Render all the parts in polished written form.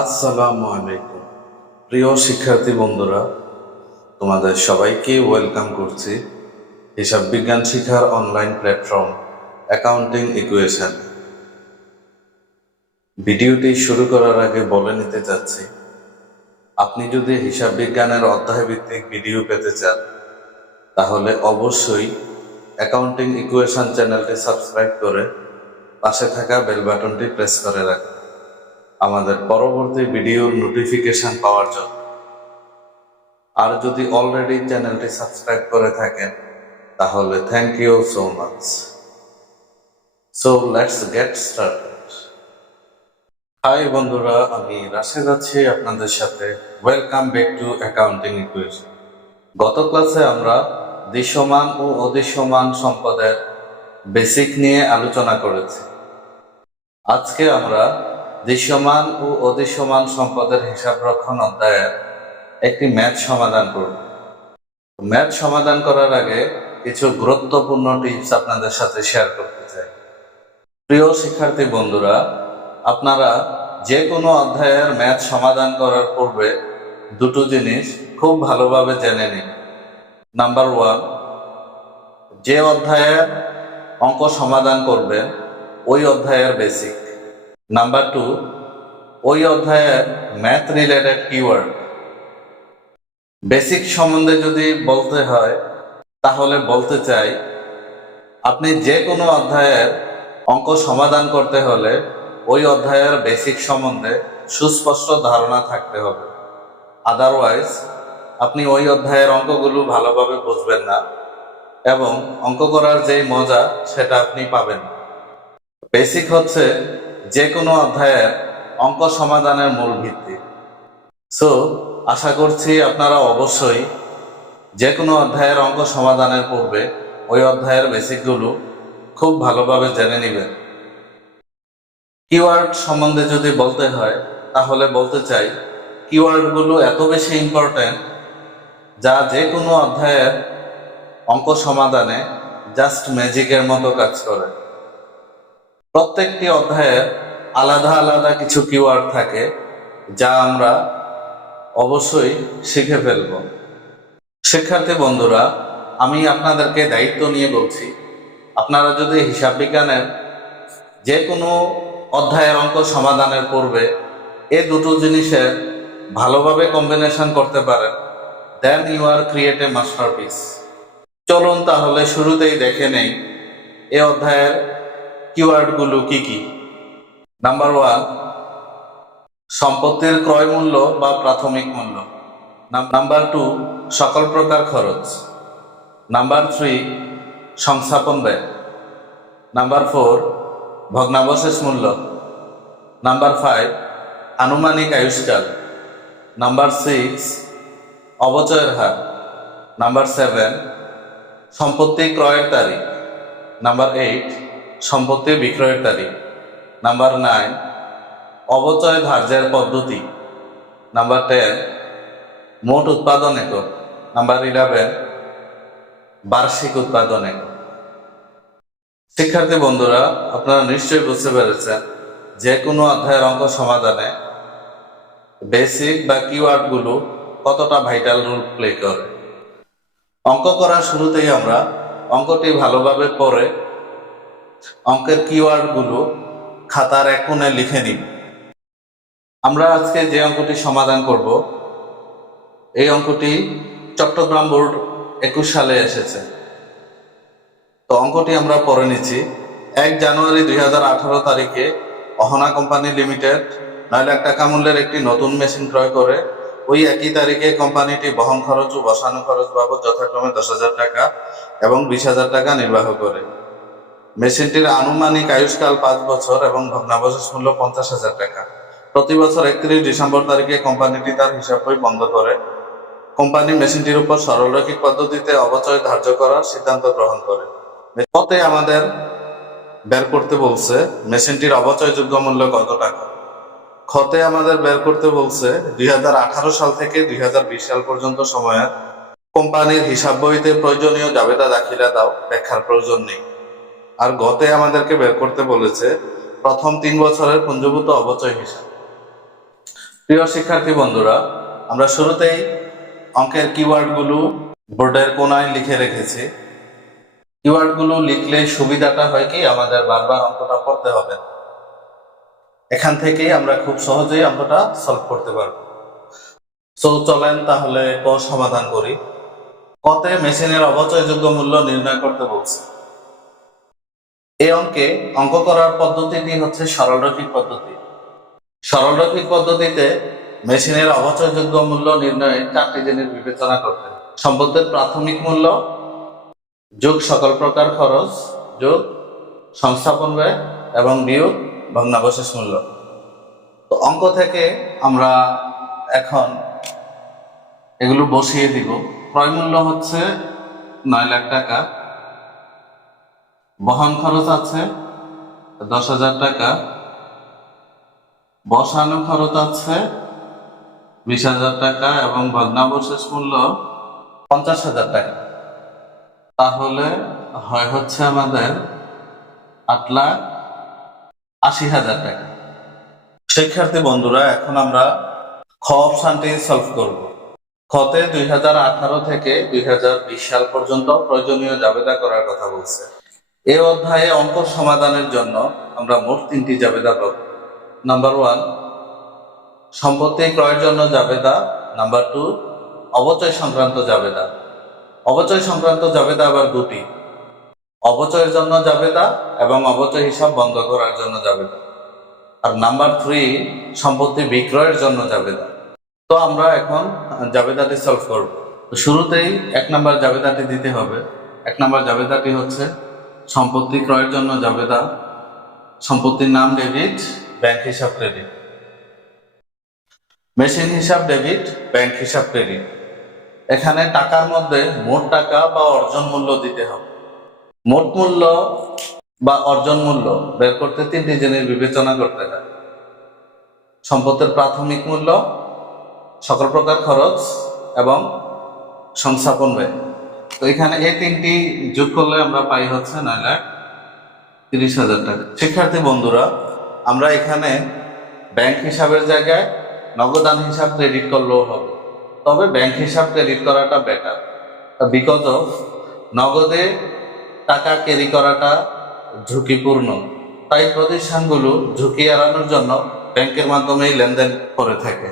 আসসালামু আলাইকুম প্রিয় শিক্ষার্থী বন্ধুরা, তোমাদের সবাইকে ওয়েলকাম করছি হিসাব বিজ্ঞান শিক্ষার অনলাইন প্ল্যাটফর্ম অ্যাকাউন্টিং ইকুয়েশন। ভিডিওটি শুরু করার আগে বলে নিতে চাচ্ছি, আপনি যদি হিসাব বিজ্ঞানের অধ্যায় ভিত্তিক ভিডিও পেতে চান তাহলে অবশ্যই অ্যাকাউন্টিং ইকুয়েশন চ্যানেলটি সাবস্ক্রাইব করে পাশে থাকা বেল বাটনটি প্রেস করে রাখুন আমাদের পরবর্তী ভিডিওর নোটিফিকেশন পাওয়ার জন্য। আর যদি অলরেডি চ্যানেলটি সাবস্ক্রাইব করে থাকেন তাহলে thank you so much. So let's get started. Hi বন্ধুরা, আমি রাশেদ আছি আপনাদের সাথে। Welcome back to accounting equation. গত ক্লাসে আমরা দৃশ্যমান ও অদৃশ্যমান সম্পদের বেসিক নিয়ে আলোচনা করেছি। আজকে আমরা দৃশ্যমান ও অদৃশ্যমান সম্পদের হিসাব রক্ষণ অধ্যায়ের একটি ম্যাথ সমাধান করব। ম্যাথ সমাধান করার আগে কিছু গুরুত্বপূর্ণ টিপস আপনাদের সাথে শেয়ার করতে চাই। প্রিয় শিক্ষার্থী বন্ধুরা, আপনারা যে কোনো অধ্যায়ের ম্যাথ সমাধান করার পূর্বে দুটো জিনিস খুব ভালোভাবে জেনে নিন। নাম্বার 1, যে অধ্যায়ের অঙ্ক সমাধান করবেন ওই অধ্যায়ের বেসিক। নাম্বার 2, ওই অধ্যায়ের ম্যাথ রিলেটেড কিওয়ার্ড। বেসিক সম্বন্ধে যদি বলতে হয় তাহলে বলতে চাই, আপনি যে কোনো অধ্যায়ের অঙ্ক সমাধান করতে হলে ওই অধ্যায়ের বেসিক সম্বন্ধে সুস্পষ্ট ধারণা থাকতে হবে। আদারওয়াইজ আপনি ওই অধ্যায়ের অঙ্কগুলো ভালোভাবে বুঝবেন না এবং অঙ্ক করার যেই মজা সেটা আপনি পাবেন না। বেসিক হচ্ছে যে কোনো অধ্যায়ের অঙ্ক সমাধানের মূল ভিত্তি। সো আশা করছি আপনারা অবশ্যই যে কোনো অধ্যায়ের অঙ্ক সমাধানের পূর্বে ওই অধ্যায়ের বেসিকগুলো খুব ভালোভাবে জেনে নেবেন। কিওয়ার্ড সম্বন্ধে যদি বলতে হয় তাহলে বলতে চাই, কিওয়ার্ডগুলো এত বেশি ইম্পর্টেন্ট যা যে কোনো অধ্যায়ের অঙ্ক সমাধানে জাস্ট ম্যাজিকের মতো কাজ করে। প্রত্যেকটি অধ্যায়ের আলাদা আলাদা কিছু কিওয়ার্ড থাকে যা আমরা অবশ্যই শিখে ফেলব। শিক্ষার্থী বন্ধুরা, আমি আপনাদেরকে দায়িত্ব নিয়ে বলছি, আপনারা যদি হিসাব বিজ্ঞানের যে কোনো অধ্যায়ের অঙ্ক সমাধানের পূর্বে এই দুটো জিনিসের ভালোভাবে কম্বিনেশন করতে পারেন, then you are create a masterpiece. চলুন তাহলে শুরুতেই দেখে নেই এই অধ্যায়ের কিওয়ার্ডগুলো কি কি। নাম্বার 1, সম্পত্তির ক্রয় মূল্য বা প্রাথমিক মূল্য। নাম্বার 2, সকল প্রকার খরচ। নাম্বার 3, সংস্থাপন ব্যয়। নাম্বার 4, ভগ্নাবশেষ মূল্য। নাম্বার 5, আনুমানিক আয়ুষ্কাল। নাম্বার 6, অবচয়ের হার। নাম্বার 7, সম্পত্তি ক্রয়ের তারিখ। নাম্বার 8, সম্পত্তি বিক্রয়ের তারিখ। নাম্বার 9, অবচয় ধার্যের পদ্ধতি। নাম্বার 10, মোট উৎপাদন একক। নাম্বার 11, বার্ষিক উৎপাদন একক। শিক্ষার্থী বন্ধুরা, আপনারা নিশ্চয়ই বুঝতে পেরেছেন যে কোনো অধ্যায়ের অঙ্ক সমাধানে বেসিক বা কিওয়ার্ডগুলো কতটা ভাইটাল রোল প্লে করে। অঙ্ক করার শুরুতেই আমরা অঙ্কটি ভালোভাবে পড়ে অঙ্কের কিওয়ার্ডগুলো খাতার এক কোণে লিখে নিব। আমরা আজকে যে অঙ্কটি সমাধান করব, এই অঙ্কটি চট্টগ্রাম বোর্ড 21 সালে এসেছে। তো অঙ্কটি আমরা পড়ে নিচ্ছি। 1 জানুয়ারি 2018 তারিখে অহনা কোম্পানি লিমিটেড 9 লাখ টাকা মূল্যের একটি নতুন মেশিন ক্রয় করে ওই একই তারিখে কোম্পানিটি বহন খরচ ও বসানো খরচ বাবদ যথাক্রমে 10,000 টাকা এবং 20,000 টাকা নির্বাহ করে। মেশিনটির আনুমানিক আয়ুষ্কাল 5 বছর এবং ভগ্নাবশেষ মূল্য 50,000 টাকা। প্রতি বছর 31 ডিসেম্বর তারিখে কোম্পানিটি তার হিসাব বই বন্ধ করে। কোম্পানি মেশিনটির উপর সরলরৈখিক পদ্ধতিতে অবচয় ধার্য করার সিদ্ধান্ত গ্রহণ করে। পথে আমাদের বের করতে বলছে মেশিনটির অবচয়যোগ্য মূল্য কত টাকা। খতে আমাদের বের করতে বলছে 2018 সাল থেকে 2020 সাল পর্যন্ত সময়ের কোম্পানির হিসাব বইতে প্রয়োজনীয় জাবেদা দাখিলা দাও, ব্যাখ্যার প্রয়োজন নেই। আর গতে আমাদেরকে বের করতে বলেছে প্রথম 3 বছরের পুঞ্জীভূত অবচয় হিসাব। প্রিয় শিক্ষার্থী বন্ধুরা, আমরা শুরুতেই অঙ্কের কিওয়ার্ডগুলো বোর্ডের কোনায় লিখে রেখেছি। কিওয়ার্ডগুলো লিখলে সুবিধাটা হয় কি, আমাদের বারবার অঙ্কটা পড়তে হবে, এখান থেকেই আমরা খুব সহজেই অঙ্কটা সলভ করতে পারবো। সো চলেন তাহলে ক সমাধান করি। কতে মেশিনের অবচয়যোগ্য মূল্য নির্ণয় করতে বলছে। এই অঙ্কে অঙ্ক করার পদ্ধতিটি হচ্ছে সরলরৈখিক পদ্ধতি। সরলরৈখিক পদ্ধতিতে মেশিনের অবচয়যোগ্য মূল্য নির্ণয়ে 4টি জিনিস বিবেচনা করতে হয়। সম্পদের প্রাথমিক মূল্য যোগ সকল প্রকার খরচ যোগ সংস্থাপন ব্যয় এবং বিয়োগ ভগ্নাবশেষ মূল্য। তো অঙ্ক থেকে আমরা এখন এগুলো বসিয়ে দিব। ক্রয় মূল্য হচ্ছে 9 লাখ টাকা, বহন খরচ আছে 10,000 টাকা, বসানো খরচ আছে 20,000 টাকা এবং ভগ্নাবশেষ মূল্য 50,000 টাকা। তাহলে হয় হচ্ছে আমাদের 8,80,000 টাকা। শিক্ষার্থী বন্ধুরা, এখন আমরা খ অপশনটি সলভ করব। খতে 2018 থেকে 2020 সাল পর্যন্ত প্রয়োজনীয় জাবেদা করার কথা বলছে। এই অধ্যায়ে অঙ্ক সমাধানের জন্য আমরা মোট 3টি জাবেদা পাব। নাম্বার 1, সম্পত্তি ক্রয়ের জন্য জাবেদা। নাম্বার 2, অবচয় সংক্রান্ত জাবেদা। অবচয় সংক্রান্ত জাবেদা আবার দুটি, অবচয়ের জন্য জাবেদা এবং অবচয় হিসাব বন্ধ করার জন্য জাবেদা। আর নাম্বার 3, সম্পত্তি বিক্রয়ের জন্য জাবেদা। তো আমরা এখন জাবেদাটি সলভ করব। শুরুতেই 1 নাম্বার জাবেদাটি দিতে হবে। 1 নাম্বার জাবেদাটি হচ্ছে সম্পত্তি ক্রয়ের জন্য জাবেদা। সম্পত্তির নাম ডেবিট, ব্যাংক হিসাব ক্রেডিট। মেশিন হিসাব ডেবিট, ব্যাংক হিসাব ক্রেডিট। এখানে টাকার মধ্যে মোট টাকা বা অর্জন মূল্য দিতে হবে। মোট মূল্য বা অর্জন মূল্য বের করতে 3টি জিনিস বিবেচনা করতে হয়। সম্পত্তির প্রাথমিক মূল্য, সকল প্রকার খরচ এবং সংস্থাপন ব্যয়। তো এখানে এই 3টি যোগ করলে আমরা পাই হচ্ছে 9,30,000 টাকা। শিক্ষার্থী বন্ধুরা, আমরা এখানে ব্যাংক হিসাবের জায়গায় নগদান হিসাব ক্রেডিট করলেও হবে, তবে ব্যাংক হিসাব ক্রেডিট করাটা বেটার, বিকজ অফ নগদে টাকা ক্যারি করাটা ঝুঁকিপূর্ণ। তাই প্রতিষ্ঠানগুলো ঝুঁকি এড়ানোর জন্য ব্যাংকের মাধ্যমেই লেনদেন করে থাকে।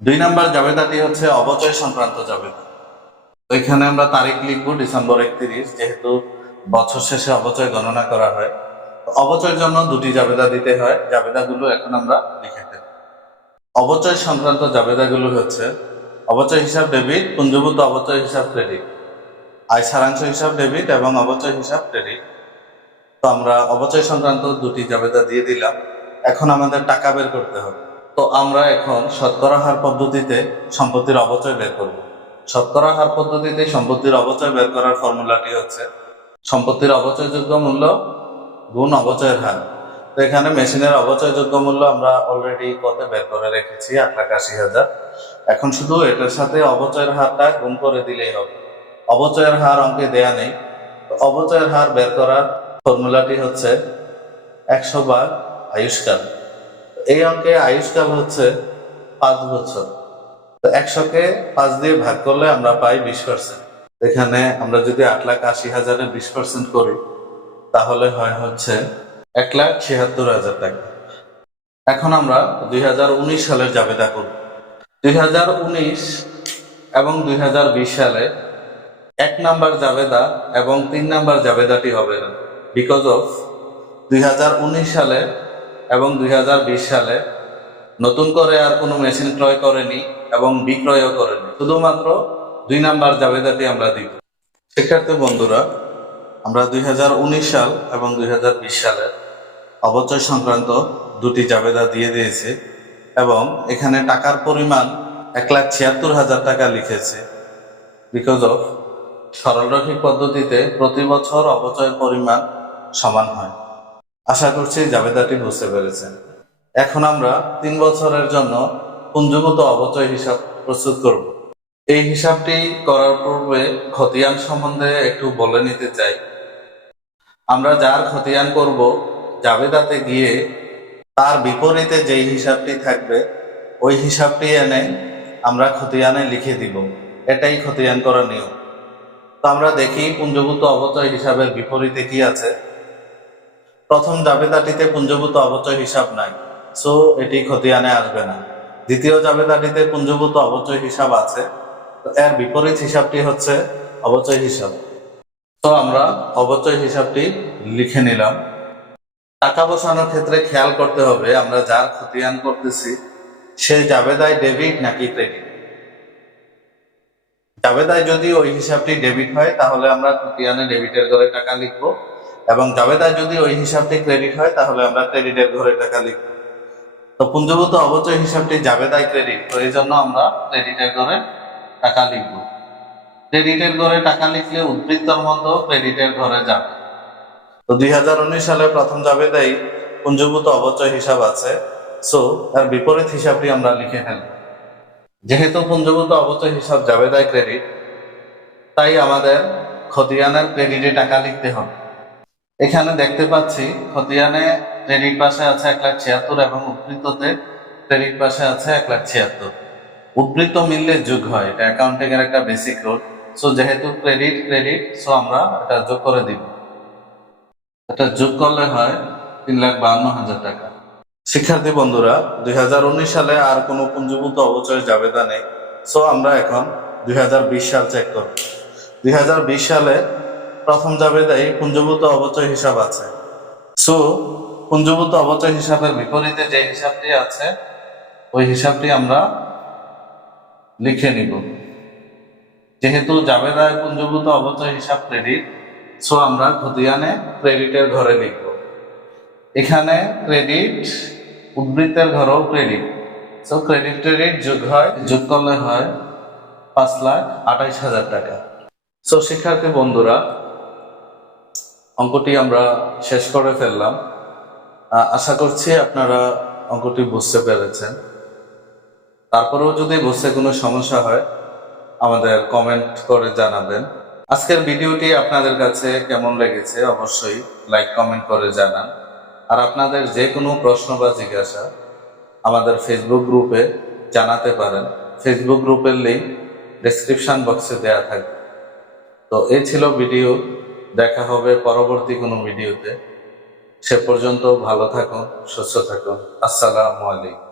2 নাম্বার জাবেদাটি হচ্ছে অবচয় সংক্রান্ত জাবেদা। তো এখানে আমরা তারিখ লিখবো ডিসেম্বর 31, যেহেতু বছর শেষে অবচয় গণনা করা হয়। অবচয়ের জন্য 2টি জাবেদা দিতে হয়। জাবেদাগুলো এখন আমরা লিখে দেব। অবচয় সংক্রান্ত জাবেদাগুলো হচ্ছে অবচয় হিসাব ডেবিট, পুঞ্জীভূত অবচয় হিসাব ক্রেডিট, আয় সারাংশ হিসাব ডেবিট এবং অবচয় হিসাব ক্রেডিট। তো আমরা অবচয় সংক্রান্ত 2টি জাবেদা দিয়ে দিলাম। এখন আমাদের টাকা বের করতে হবে। তো আমরা এখন শতকরা হার পদ্ধতিতে সম্পত্তির অবচয় বের করব। শতকরা হার পদ্ধতিতে সম্পত্তির অবচয় বের করার ফর্মুলাটি হচ্ছে সম্পত্তির অবচয়যোগ্য মূল্য গুণ অবচয়ের হার। তো এখানে মেশিনের অবচয়যোগ্য মূল্য আমরা অলরেডি কত বের করে রেখেছি, 8,80,000। এখন শুধু এটার সাথে অবচয়ের হারটা গুণ করে দিলেই হবে। অবচয়ের হার অঙ্কে দেয়া নেই। অবচয়ের হার বের করার ফর্মুলাটি হচ্ছে 100 ভাগ আয়ুষ্কাল। এই অঙ্কে আয়ুষ্কাল হচ্ছে 5 বছর। তো 100কে 5 দিয়ে ভাগ করলে আমরা পাই 20%। এখানে আমরা যদি 8,80,000-এর 20% করি, তাহলে হয় হচ্ছে 1,76,000 টাকা। এখন আমরা 2019 সালের জাবেদা করব। 2019 এবং 2020 সালে 1 নাম্বার জাবেদা এবং 3 নাম্বার জাবেদাটি হবে না, বিকজ অফ 2019 সালে এবং 2020 সালে নতুন করে আর কোনো মেশিন ক্রয় করেনি এবং বিক্রয়ও করেনি। শুধুমাত্র 2 নাম্বার জাবেদাটি আমরা দিব। শিক্ষার্থী বন্ধুরা, আমরা 2019 সাল এবং 2020 সালের অবচয় সংক্রান্ত 2টি জাবেদা দিয়ে দিয়েছি এবং এখানে টাকার পরিমাণ 1,76,000 টাকা লিখেছে, বিকজ অফ সরলরৈখিক পদ্ধতিতে প্রতি বছর অবচয়ের পরিমাণ সমান হয়। আশা করছি জাবেদাটি বুঝতে পেরেছেন। এখন আমরা 3 বছরের জন্য পুঞ্জীভূত অবচয় হিসাব প্রস্তুত করব। এই হিসাবটি করার পূর্বে খতিয়ান সম্বন্ধে একটু বলে নিতে চাই। আমরা যার খতিয়ান করব, জাবেদাতে গিয়ে তার বিপরীতে যেই হিসাবটি থাকবে ওই হিসাবটি এনে আমরা খতিয়ানে লিখে দিব। এটাই খতিয়ান করার নিয়ম। তো আমরা দেখি পুঞ্জভূত অবচয় হিসাবের বিপরীতে কি আছে। প্রথম জাবেদাটিতে পুঞ্জভূত অবচয় হিসাব নাই, সো এটি খতিয়ানে আসবে না। দ্বিতীয় জাবেদাটিতে পুঞ্জভূত অবচয় হিসাব আছে, তো এর বিপরীত হিসাবটি হচ্ছে অবচয় হিসাব। তো আমরা অবচয় হিসাবটি লিখে নিলাম। টাকা বসানোর ক্ষেত্রে খেয়াল করতে হবে আমরা যার খতিয়ান করতেছি সে জাবেদায় ডেবিট নাকি ক্রেডিট। জাবেদায় যদি ওই হিসাবটি ডেবিট হয় তাহলে আমরা খতিয়ানে ডেবিটের ঘরে টাকা লিখব, এবং জাবেদায় যদি ওই হিসাবটি ক্রেডিট হয় তাহলে আমরা ক্রেডিটের ঘরে টাকা লিখব। তো পুঞ্জভূত অবচয় হিসাবটি জাবেদায় ক্রেডিট, তো এই জন্য আমরা ক্রেডিটের ঘরে টাকা লিখব। ক্রেডিটের ঘরে টাকা লিখলে উদ্বৃত্তর মতো ক্রেডিটের ঘরে যাবে। তো 2019 সালে প্রথম জাবেদায় পুঞ্জভূত অবচয় হিসাব আছে, সো তার বিপরীত হিসাবটি আমরা লিখে ফেলব। যেহেতু পুঞ্জভূত অবচয় হিসাব জাবেদায় ক্রেডিট, তাই আমাদের খতিয়ানের ক্রেডিটে টাকা লিখতে হবে। এখানে দেখতে পাচ্ছি খতিয়ানে ক্রেডিট পাশে আছে 1,76,000 এবং উদ্বৃত্ততে ক্রেডিট পাশে আছে 1,76,000। উদ্বৃত্ত মিললে যোগ হয়, এটা অ্যাকাউন্টিং এর একটা বেসিক রুল। সো যেহেতু ক্রেডিট, সো আমরা এটা যোগ করে দিব। এটা যোগ করলে হয় 3,52,000 টাকা। শিক্ষার্থী বন্ধুরা, 2019 সালে আর কোনো পুঞ্জভূত অবচয় জাবেদা নেই, সো আমরা এখন 2020 সাল চেক করব। 2020 সালে প্রথম জাবেদায় পুঞ্জভূত অবচয় হিসাব আছে, সো পুঞ্জভূত অবচয় হিসাবের বিপরীতে যে হিসাবটি আছে ওই হিসাবটি আমরা লিখে নিব। যেহেতু জাবেদায় পুঞ্জভূত অবচয় হিসাব ক্রেডিট, সো আমরা খতিয়ানে ক্রেডিটের ঘরে লিখব। এখানে ক্রেডিট, উদ্বৃত্তের ঘরেও ক্রেডিট, সো ক্রেডিট যোগ হয়, যোগ করলে হয় 5,28,000 টাকা। সো শিক্ষার্থী বন্ধুরা, অঙ্কটি আমরা শেষ করে ফেললাম। আশা করছি আপনারা অঙ্কটি বুঝতে পেরেছেন। তারপরেও যদি বুঝতে কোনো সমস্যা হয় আমাদের কমেন্ট করে জানাবেন। আজকের ভিডিওটি আপনাদের কাছে কেমন লেগেছে অবশ্যই লাইক কমেন্ট করে জানান। আর আপনাদের যে কোনো প্রশ্ন বা জিজ্ঞাসা আমাদের ফেসবুক গ্রুপে জানাতে পারেন। ফেসবুক গ্রুপের লিংক ডেসক্রিপশন বক্সে দেওয়া থাকবে। তো এই ছিল ভিডিও, দেখা হবে পরবর্তী কোনো ভিডিওতে। সে পর্যন্ত ভালো থাকুন, সুস্থ থাকুন। আসসালামু আলাইকুম।